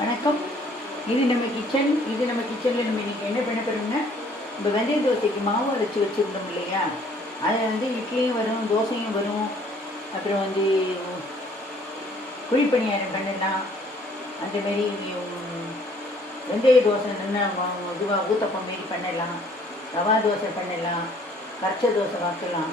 வணக்கம். இது நம்ம கிச்சன் இது நம்ம கிச்சனில் நம்ம இன்றைக்கி என்ன பண்ண போகிறோம்னா இப்போ வெந்தய தோசைக்கு மாவு அரைச்சி வச்சுருந்தோம் இல்லையா? அதில் வந்து இட்லியும் வரும் தோசையும் வரும். அப்புறம் வந்து குழிப்பணியாரம் பண்ணலாம். அந்தமாரி வெந்தய தோசை நல்லா இதுவாக ஊத்தப்பம் மாரி பண்ணலாம். ரவா தோசை பண்ணலாம். கரைச்ச தோசை வாக்கலாம்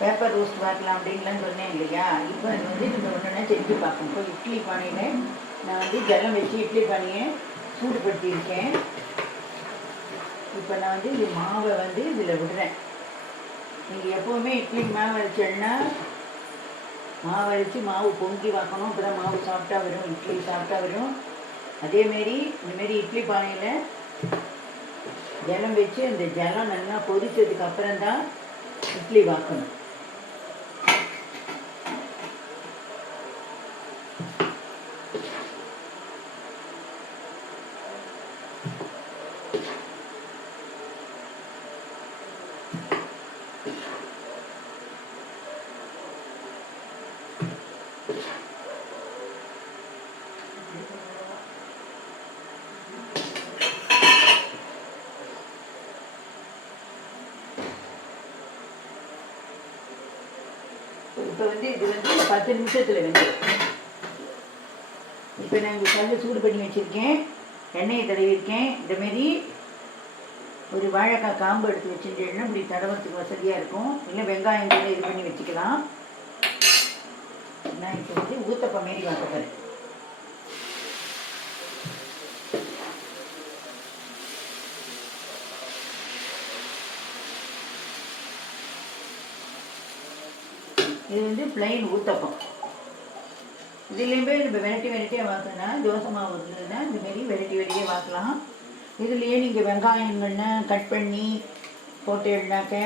பேப்பர் ரோஸ்ட் பார்க்கலாம் அப்படின்லாம் சொன்னேன் இல்லையா? இப்போ அது வந்து நீங்கள் ஒன்றுனா செஞ்சு பார்க்கணும். இப்போ இட்லி பானையில் நான் வந்து ஜலம் வச்சு இட்லி பானையை சூடுபடுத்தியிருக்கேன். இப்போ நான் வந்து இது மாவை வந்து இதில் விடுறேன். நீங்கள் எப்போவுமே இட்லி மாவு அரைச்சோன்னா மாவு அரைச்சி மாவு பொங்கி வாக்கணும் அப்புறம் மாவு சாப்பிட்டா வரும் இட்லி சாப்பிட்டா வரும். அதேமாரி இந்தமாரி இட்லி பானையில் ஜலம் வச்சு அந்த ஜலம் நல்லா கொதிச்சதுக்கு அப்புறம் தான் இட்லி வாக்கணும். இப்போ வந்து இது வந்து பத்து நிமிஷத்தில் வெந்துடும் இப்போ நான் இங்கே கல் சூடு பண்ணி வச்சுருக்கேன் எண்ணெயை தடவிருக்கேன் இந்தமாரி ஒரு வாழைக்காய் காம்பு எடுத்து வச்சுட்டேன்னா இப்படி தடவுறதுக்கு வசதியாக இருக்கும். இல்லை வெங்காயம் கூட இது பண்ணி வச்சுக்கலாம். நான் இப்போ வந்து ஊத்தப்பம் மாரி வாக்கப்பேன் இது வந்து பிளைன் ஊத்தப்பம். இதுலேயுமே நம்ம வெரைட்டி வெரைட்டியாக வாக்கினா தோசை மாவு இருந்ததுன்னா இந்த மாரி வெரைட்டி வெரைட்டியாக வாக்கலாம் இதுலேயே நீங்கள் வெங்காயங்கள்லாம் கட் பண்ணி போட்டுனாக்க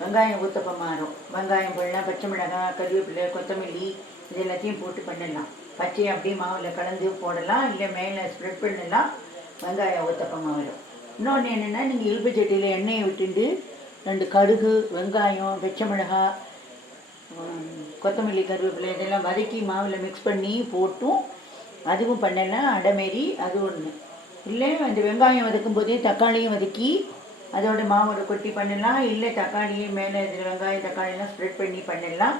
வெங்காயம் ஊத்தப்பம் மாறும். வெங்காயம் போடலாம் பச்சை மிளகாய் கருவேப்பிலை கொத்தமல்லி இது எல்லாத்தையும் போட்டு பண்ணலாம் பச்சையை அப்படியே மாவில் கலந்து போடலாம். இல்லை மேலே ஸ்ப்ரெட் பண்ணலாம் வெங்காயம் ஊத்தப்பமாக வரும் இன்னொன்று என்னென்னா நீங்கள் இழுப்பு சட்டியில் எண்ணெயை விட்டுண்டு ரெண்டு கடுகு வெங்காயம் பச்சை மிளகாய் கொத்தமல்லி கருவேப்பிலை இதெல்லாம் வதக்கி மாவில் மிக்ஸ் பண்ணி போட்டும். அதுவும் பண்ணலாம் அடைமாரி அது ஒன்று இல்லை அந்த வெங்காயம் வதக்கும் போதே தக்காளியும் வதக்கி அதோட மாவோட கொட்டி பண்ணலாம். இல்லை தக்காளியை மேலே இதில் வெங்காயம் தக்காளியெல்லாம் ஸ்ப்ரெட் பண்ணி பண்ணலாம்.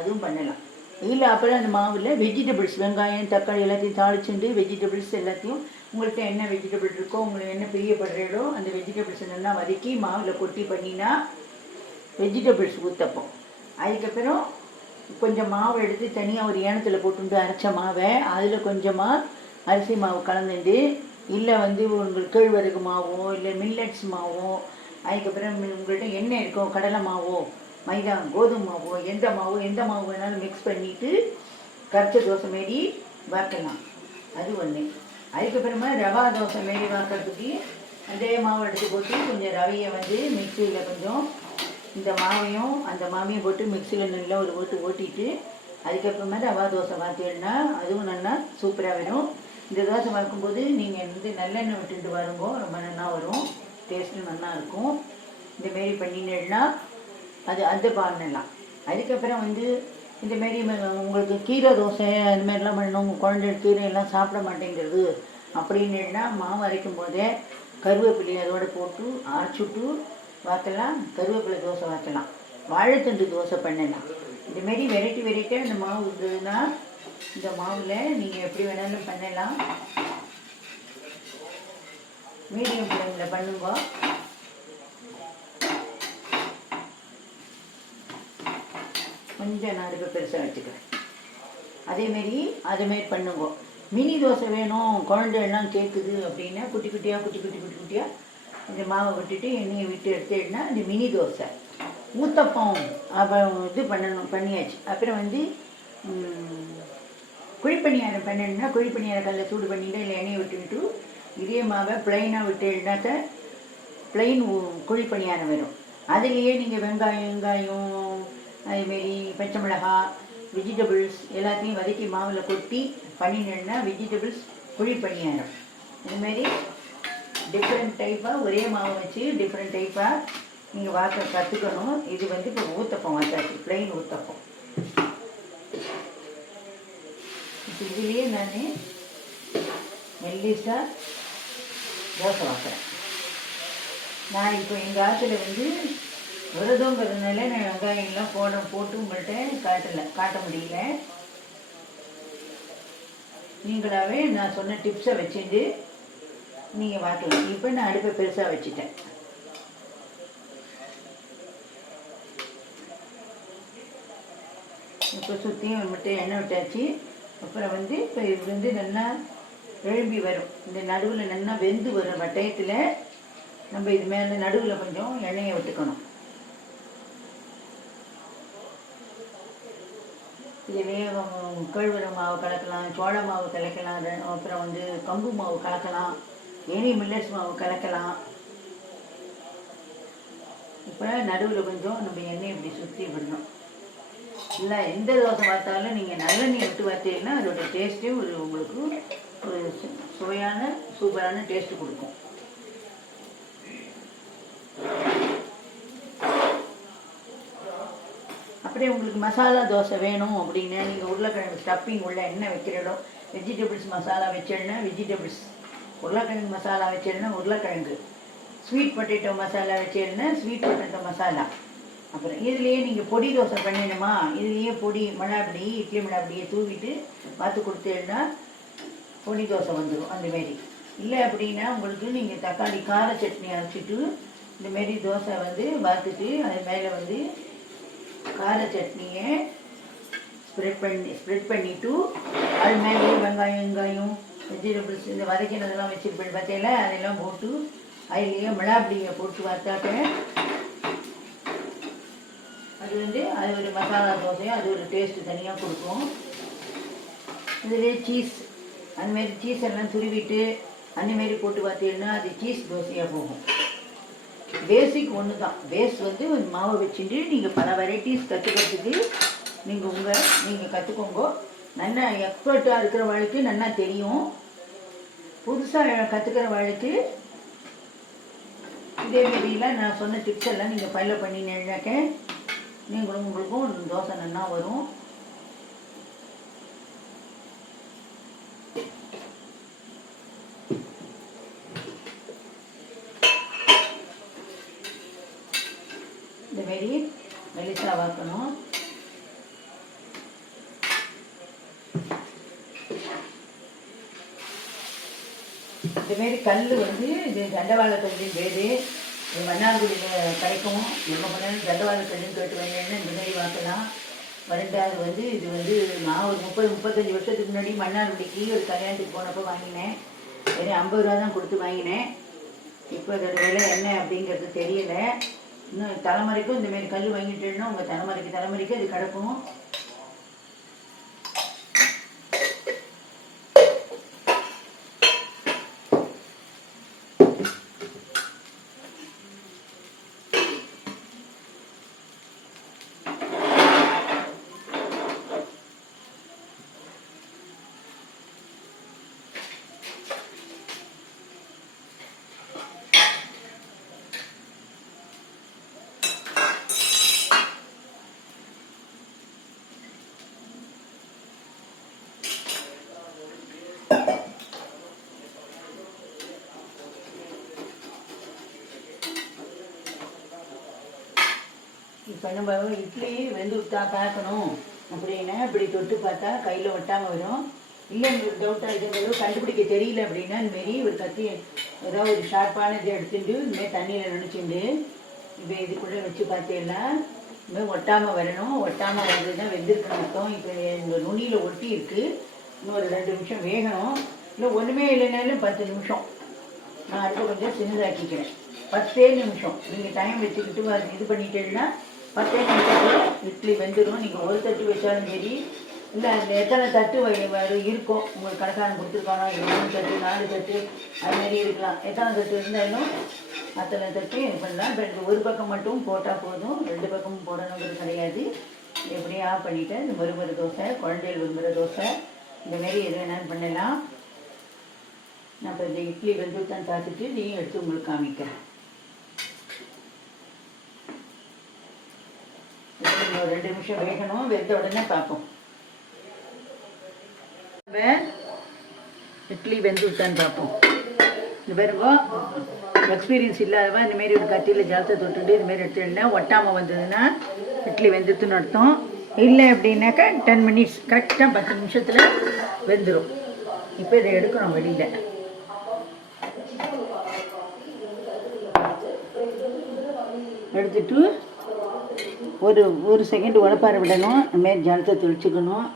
அதுவும் பண்ணலாம். இல்லை அப்புறம் அந்த மாவில் வெஜிடபிள்ஸ் வெங்காயம் தக்காளி எல்லாத்தையும் தாளிச்சுண்டு வெஜிடபிள்ஸ் எல்லாத்தையும் உங்கள்கிட்ட என்ன வெஜிடபிள் இருக்கோ உங்களுக்கு என்ன பிரியப்படுறீங்களோ அந்த வெஜிடபிள்ஸ் நல்லா வதக்கி மாவில் கொட்டி பண்ணினா வெஜிடபிள்ஸ் ஊற்றப்போம் அதுக்கப்புறம் கொஞ்சம் மாவு எடுத்து தனியாக ஒரு ஏனத்தில் போட்டுட்டு அரைச்ச மாவை அதில் கொஞ்சமாக அரிசி மாவு கலந்துட்டு இல்லை வந்து உங்களுக்கு கேழ்வரகு மாவோ இல்லை மில்லட்ஸ் மாவோ அதுக்கப்புறம் உங்கள்கிட்ட எண்ணெய் இருக்கோ கடலை மாவோ மைதா கோதுமை மாவோ எந்த மாவோ எந்த மாவு வேணாலும் மிக்ஸ் பண்ணிவிட்டு கரைச்ச தோசை மாரி வாக்கலாம் அது ஒன்று அதுக்கப்புறமா ரவா தோசை மாரி வாக்கிறதுக்கு அதே மாவு எடுத்து போட்டு கொஞ்சம் ரவையை வந்து மிக்சியில் கொஞ்சம் இந்த மாவையும் அந்த மாவையும் போட்டு மிக்சியில் நல்லா ஒரு ஓட்டு ஓட்டிட்டு அதுக்கப்புறமா ரவா தோசை வாத்தினா அதுவும் நல்லா சூப்பராக வரும். இந்த தோசை பார்க்கும்போது நீங்கள் வந்து நல்லெண்ணெய் விட்டுட்டு வரும்போது ரொம்ப நல்லா வரும். டேஸ்ட்டும் நல்லா இருக்கும். இந்த மாரி பண்ணினேன்னா அது அது பண்ணலாம் அதுக்கப்புறம் வந்து இந்தமாரி உங்களுக்கு கீரை தோசை இந்த மாதிரிலாம் பண்ணணும் உங்கள் குழந்தை கீரை எல்லாம் சாப்பிட மாட்டேங்கிறது அப்படின்னா மாவு அரைக்கும் போதே கருவேப்பிலை அதோட போட்டு அரைச்சுட்டு வாக்கலாம் கருவேப்பிலை தோசை வாக்கலாம் வாழைத்தண்டு தோசை பண்ணலாம். இந்தமாரி வெரைட்டி வெரைட்டியாக இந்த மாவு இருந்ததுன்னா இந்த மாவில் நீங்கள் எப்படி வேணாலும் பண்ணலாம். மீடியம் ஃப்ளேமில் பண்ணுங்க. கொஞ்சம் நான் இருக்க பெருசாக வச்சுக்கிறேன். அதேமாரி அதேமாரி பண்ணுங்க. மினி தோசை வேணும் குழந்தை எல்லாம் கேட்குது அப்படின்னா குட்டி குட்டியாக குட்டி குட்டி குட்டி குட்டியாக இந்த மாவை விட்டுட்டு எண்ணெயை விட்டு எடுத்துட்டுனா இந்த மினி தோசை. ஊத்தப்பம் அப்புறம் இது பண்ணணும் பண்ணியாச்சு. அப்புறம் வந்து குழிப்பணியாரம் பண்ணணும்னா குழிப்பணியாரம் கல்லை சூடு பண்ணிட்டு இல்லை எண்ணெயை விட்டுவிட்டு இதே மாவை ப்ளைனாக விட்டுனாக்க ப்ளைன் குழிப்பணியாரம் வரும். அதுலேயே நீங்கள் வெங்காயம் வெங்காயம் அதேமாரி பச்சை மிளகா வெஜிடபிள்ஸ் எல்லாத்தையும் வதக்கி மாவில் கொட்டி பண்ணினேன்னா வெஜிடபிள்ஸ் குழிப்பணியாரம் இதுமாரி டிஃப்ரெண்ட் டைப்பாக ஒரே மாவு வச்சு டிஃப்ரெண்ட் டைப்பாக நீங்கள் வாக்க கற்றுக்கணும் இது வந்து இப்போ ஊத்தப்பம் வாத்தாச்சு ப்ளைன் ஊத்தப்பம். இப்போ இதுலேயே நான் மெல்லிஸாக தோசை வாக்குறேன் நான் இப்போ எங்கள் ஆற்றுல வந்து விரதங்கிறதுனால நான் வெங்காயம் எல்லாம் போட போட்டு உங்கள்கிட்ட காட்டலை காட்ட முடியல. நீங்களாவே நான் சொன்ன டிப்ஸை வச்சுட்டு நீங்கள் பார்க்கலாம் இப்போ நான் அடுப்பை பெருசாக வச்சுட்டேன். இப்போ சுற்றியும் மட்டும் எண்ணெய் விட்டாச்சு. அப்புறம் வந்து இப்போ இது வந்து நல்லா எழும்பி வரும். இந்த நடுவில் நல்லா வெந்து வரும் வட்டயத்தில். நம்ம இது மேலே நடுவில் கொஞ்சம் எண்ணெயை விட்டுக்கணும். இதுலேயே கேழ்வர மாவு கலக்கலாம் சோள மாவு கலக்கலாம் அப்புறம் வந்து கம்பு மாவு கலக்கலாம் ஏனி மில்லட்ஸ் மாவு கலக்கலாம். இப்போ நடுவில் கொஞ்சம் நம்ம எண்ணெய் இப்படி சுற்றி விடணும். இல்லை எந்த தோசை பார்த்தாலும் நீங்கள் நல்லெண்ணெய் விட்டு பார்த்தீங்கன்னா அதோட டேஸ்ட்டே ஒரு உங்களுக்கு ஒரு சு- சுவையான சூப்பரான டேஸ்ட்டு கொடுக்கும். அப்படியே உங்களுக்கு மசாலா தோசை வேணும் அப்படின்னா நீங்கள் உருளைக்கிழங்கு ஸ்டப்பிங் உள்ள எண்ணெய் வைக்கிற இடம் வெஜிடபிள்ஸ் மசாலா வச்சிடனா வெஜிடபிள்ஸ் உருளைக்கிழங்கு மசாலா வச்சிடனா உருளைக்கிழங்கு ஸ்வீட் பொட்டேட்டோ மசாலா வச்சிடனா ஸ்வீட் பொட்டேட்டோ மசாலா. அப்புறம் இதுலேயே நீங்கள் பொடி தோசை பண்ணணுமா? இதுலேயே பொடி மிளகாப்பொடி இட்லி மிளகாப்பொடியை தூவிட்டு பார்த்து கொடுத்தேன்னா பொடி தோசை வந்துடும் அந்தமாரி இல்லை அப்படின்னா உங்களுக்கு நீங்கள் தக்காளி கார சட்னி அரைச்சிட்டு இந்த மாரி தோசை வந்து பார்த்துட்டு அது மேலே வந்து கார சட்னியை ஸ்ப்ரெட் பண்ணி ஸ்ப்ரெட் பண்ணிவிட்டு அது மேலே வெங்காயம் வெங்காயம் வெஜிடபிள்ஸ் இந்த வதக்கினதெல்லாம் வச்சுருப்பேன் பார்த்தீங்களா? அதெல்லாம் போட்டு அதுலேயே மிளகாப்பொடியை போட்டு பார்த்தாக்க அது வந்து அது ஒரு மசாலா தோசையும் அது ஒரு டேஸ்ட்டு தனியாக கொடுக்கும் இதுலேயே சீஸ் அந்தமாரி சீஸ் எல்லாம் துருவிட்டு அந்தமாரி போட்டு பார்த்தீங்கன்னா அது சீஸ் தோசையாக போகும். பேசிக் ஒன்று தான் பேஸ் வந்து மாவை வச்சுட்டு நீங்கள் பல வெரைட்டிஸ் கற்றுக்கிறதுக்கு நீங்கள் உங்கள் நீங்கள் கற்றுக்கோங்க நல்லா எக்ஸ்பர்ட்டாக இருக்கிற வாழ்க்கை நல்லா தெரியும். புதுசாக கற்றுக்கிற வாழ்க்கை. இதே மாரிலாம் நான் சொன்ன டிப்ஸ் எல்லாம் நீங்கள் ஃபாலோ பண்ணினேன்னாக்க நீங்களும் உங்களுக்கும் தோசை நல்லா வரும். மாரி மெலிசா வறுக்கணும் இதுமாரி கல் வந்து இது தண்டவாள கல்லின் பேர். இது மன்னார்குடியில் கிடைக்கும். நம்ம பண்ணாலும் தண்டவாள கல்லுன்னு கேட்டு வந்தீங்கன்னா இந்த மாரி வாக்கலாம் ரெண்டாவது வந்து இது வந்து நான் ஒரு முப்பது முப்பத்தஞ்சு வருஷத்துக்கு முன்னாடி மன்னார்குடிக்கு ஒரு கல்யாணத்துக்கு போனப்போ வாங்கினேன். வெறும் ஐம்பது ரூபா தான் கொடுத்து வாங்கினேன். இப்போ அதோட விலை என்ன அப்படிங்கிறது தெரியல. இன்னும் தலைமுறைக்கும் இந்த மாதிரி கல் வாங்கிட்டேன்னா உங்கள் தலைமுறைக்கு தலைமுறைக்கு அது கிடக்கும். இப்போ நம்ம இட்லி வெந்துட்டா பார்க்கணும் அப்படின்னா இப்படி தொட்டு பார்த்தா கையில் ஒட்டாமல் வரும். இல்லை ஒரு டவுட்டாக இருக்கிறதோ கண்டுபிடிக்க தெரியல அப்படின்னா இந்த மாரி ஒரு கத்தி ஏதாவது ஒரு ஷார்ப்பான இதை எடுத்துட்டு இனிமேல் தண்ணியில் நினச்சிண்டு இப்போ இதுக்குள்ளே வச்சு பார்த்தீங்கன்னா இனிமேல் ஒட்டாமல் வரணும். ஒட்டாமல் வந்ததுன்னா வெந்திருக்க அர்த்தம். இப்போ இந்த நுனியில் ஒட்டி இருக்கு. இன்னும் ஒரு ரெண்டு நிமிஷம் வேகணும். இல்லை ஒன்றுமே இல்லைனாலும் பத்து நிமிஷம். நான் அடுத்த கொஞ்சம் சின்னதாக்கிக்கிறேன். பத்தே நிமிஷம். நீங்கள் டைம் வச்சுக்கிட்டு அது இது பண்ணிட்டேன்னா பத்தே நிமிஷத்துல இட்லி வெந்துடும் நீங்கள் ஒரு தட்டு வச்சாலும் சரி இல்லை அந்த எத்தனை தட்டு வை- இருக்கும். உங்களுக்கு கணக்கான கொடுத்துருக்கானோ? மூணு தட்டு நாலு தட்டு அது இருக்கலாம். எத்தனை தட்டு இருந்தாலும் அத்தனை தட்டு இது பண்ணலாம் இப்போ எனக்கு ஒரு பக்கம் மட்டும் போட்டால் போதும். ரெண்டு பக்கமும் போடணுங்கிறது கிடையாது. எப்படியும் ஆஃப் பண்ணிவிட்டேன் இந்த மறுமறு தோசை குழந்தைகள் விரும்புகிற தோசை இந்தமாரி எது வேணாலும் பண்ணலாம். நான் இப்போ இந்த இட்லி வந்து தான் பார்த்துட்டு நீயும் எடுத்து உங்களுக்கு காமிக்கிறேன் இப்போ இன்னும் ஒரு ரெண்டு நிமிஷம் வேகணும். வெந்த உடனே பார்ப்போம். இட்லி வெந்து விட்டான்னு பார்ப்போம். இந்த பாருங்க எக்ஸ்பீரியன்ஸ் இல்லாதவன் இந்தமாரி ஒரு கத்தியில் ஜலத்தை தொட்டுட்டு இதுமாரி எடுத்துட்டா ஒட்டாமல் வந்ததுன்னா இட்லி வெந்துட்டுன்னு அர்த்தம். இல்லை அப்படின்னாக்கா டென் மினிட்ஸ் கரெக்டாக பத்து நிமிஷத்தில் வெந்துடும் இப்போ இதை எடுக்கணும் வெளியில். எடுத்துட்டு ஒரு ஒரு செகண்ட் உழப்பார விடணும். அதுமாரி ஜலத்தை தெளிச்சுக்கணும்.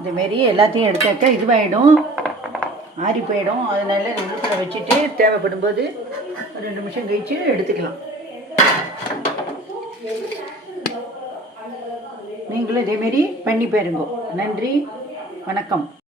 இந்தமாரி எல்லாத்தையும் எடுத்தாக்கா இதுவாகிடும் ஆறி போயிடும் அதனால நிலத்தில் வச்சுட்டு தேவைப்படும் போது ரெண்டு நிமிஷம் கழிச்சு எடுத்துக்கலாம். நீங்களும் இதேமாரி பண்ணி பாருங்க. நன்றி. வணக்கம்.